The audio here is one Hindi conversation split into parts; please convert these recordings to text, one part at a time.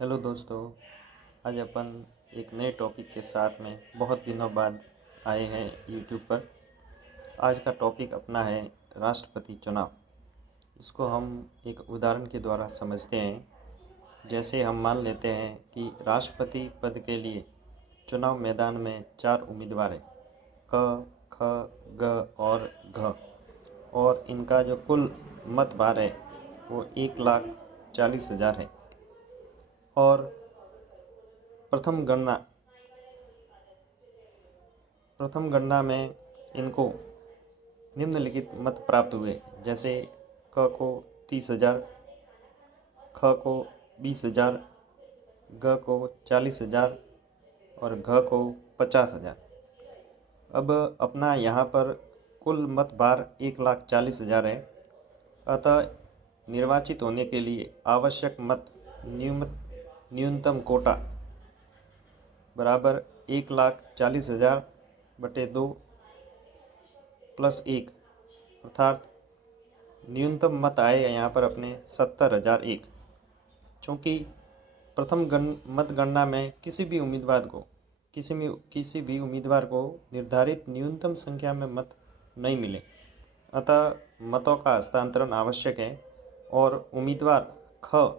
हेलो दोस्तों। आज अपन एक नए टॉपिक के साथ में बहुत दिनों बाद आए हैं यूट्यूब पर। आज का टॉपिक अपना है राष्ट्रपति चुनाव। इसको हम एक उदाहरण के द्वारा समझते हैं। जैसे हम मान लेते हैं कि राष्ट्रपति पद के लिए चुनाव मैदान में 4 उम्मीदवार हैं, क, ख, ग और घ, और इनका जो कुल मत भार है वो 1,40,000 है। और प्रथम गणना में इनको निम्नलिखित मत प्राप्त हुए, जैसे क को 30,000, ख को 20,000, ग को 40,000 और घ को 50,000। अब अपना यहाँ पर कुल मत भार 1,40,000 है। अतः निर्वाचित होने के लिए आवश्यक मत न्यूनतम कोटा बराबर 1,40,000 बटे 2 प्लस 1, अर्थात न्यूनतम मत आए यहाँ पर अपने 70,001। चूँकि प्रथम मतगणना में किसी भी उम्मीदवार को निर्धारित न्यूनतम संख्या में मत नहीं मिले, अतः मतों का हस्तांतरण आवश्यक है। और उम्मीदवार ख,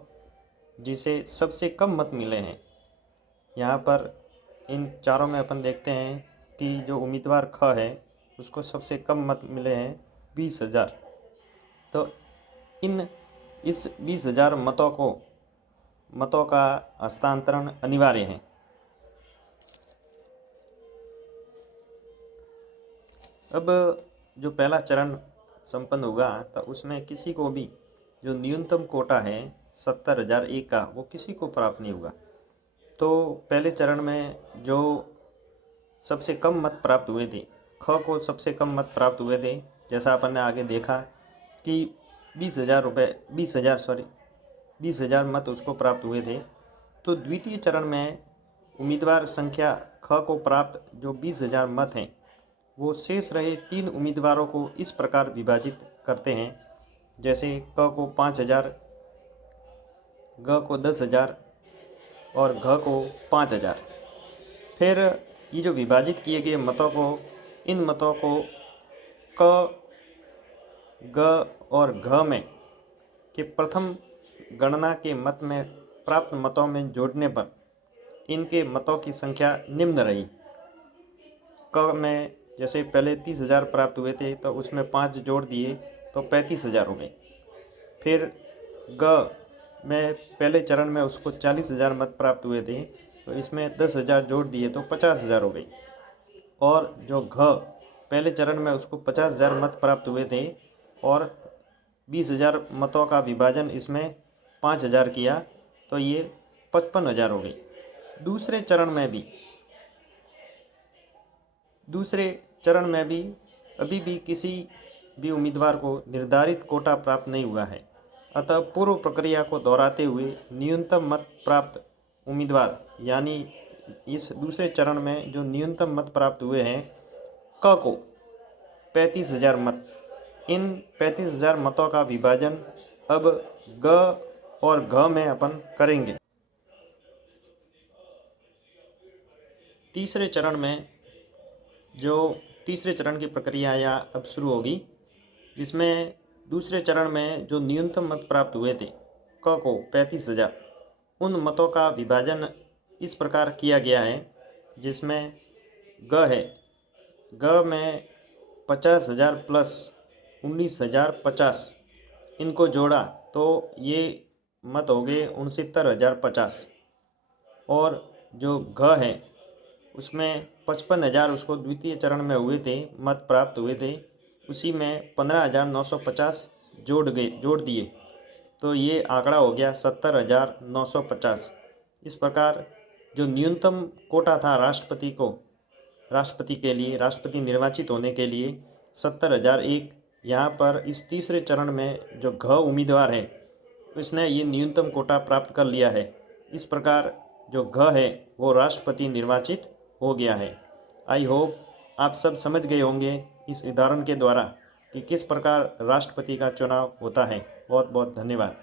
जिसे सबसे कम मत मिले हैं, यहाँ पर इन चारों में अपन देखते हैं कि जो उम्मीदवार ख है उसको सबसे कम मत मिले हैं 20,000। तो इस 20,000 मतों का हस्तांतरण अनिवार्य है। अब जो पहला चरण संपन्न होगा तो उसमें किसी को भी जो न्यूनतम कोटा है 70,001 का, वो किसी को प्राप्त नहीं होगा। तो पहले चरण में जो सबसे कम मत प्राप्त हुए थे, ख को सबसे कम मत प्राप्त हुए थे, जैसा अपन ने आगे देखा कि 20,000 मत उसको प्राप्त हुए थे। तो द्वितीय चरण में उम्मीदवार संख्या ख को प्राप्त जो 20,000 मत हैं, वो शेष रहे 3 उम्मीदवारों को इस प्रकार विभाजित करते हैं, जैसे क को 5,000, ग को 10,000 और घ को 5,000। फिर ये जो विभाजित किए गए मतों को, इन मतों को क, ग और घ में के प्रथम गणना के मत में प्राप्त मतों में जोड़ने पर इनके मतों की संख्या निम्न रही। क में जैसे पहले 30,000 प्राप्त हुए थे तो उसमें 5 जोड़ दिए तो 35,000 हो गए। फिर ग में पहले चरण में उसको 40,000 मत प्राप्त हुए थे तो इसमें 10,000 जोड़ दिए तो 50,000 हो गई। और जो घ पहले चरण में उसको 50,000 मत प्राप्त हुए थे और 20,000 मतों का विभाजन इसमें 5,000 किया तो ये 55,000 हो गई। दूसरे चरण में भी अभी भी किसी भी उम्मीदवार को निर्धारित कोटा प्राप्त नहीं हुआ है। अतः पूर्व प्रक्रिया को दोहराते हुए न्यूनतम मत प्राप्त उम्मीदवार, यानी इस दूसरे चरण में जो न्यूनतम मत प्राप्त हुए हैं, क को 35,000 मत, इन 35,000 मतों का विभाजन अब ग और घ में अपन करेंगे। तीसरे चरण की प्रक्रिया या अब शुरू होगी, जिसमें दूसरे चरण में जो न्यूनतम मत प्राप्त हुए थे, क को 35,000, उन मतों का विभाजन इस प्रकार किया गया है, जिसमें ग है, ग में 50,000 प्लस 19,050 इनको जोड़ा तो ये मत हो गए 69,050। और जो घ है उसमें 55,000 उसको द्वितीय चरण में हुए थे, मत प्राप्त हुए थे, उसी में 15,950 जोड़ दिए तो ये आंकड़ा हो गया 70,950। इस प्रकार जो न्यूनतम कोटा था राष्ट्रपति निर्वाचित होने के लिए 70,001, यहाँ पर इस तीसरे चरण में जो घ उम्मीदवार है उसने ये न्यूनतम कोटा प्राप्त कर लिया है। इस प्रकार जो घ है वो राष्ट्रपति निर्वाचित हो गया है। आई होप आप सब समझ गए होंगे इस उदाहरण के द्वारा कि किस प्रकार राष्ट्रपति का चुनाव होता है। बहुत बहुत धन्यवाद।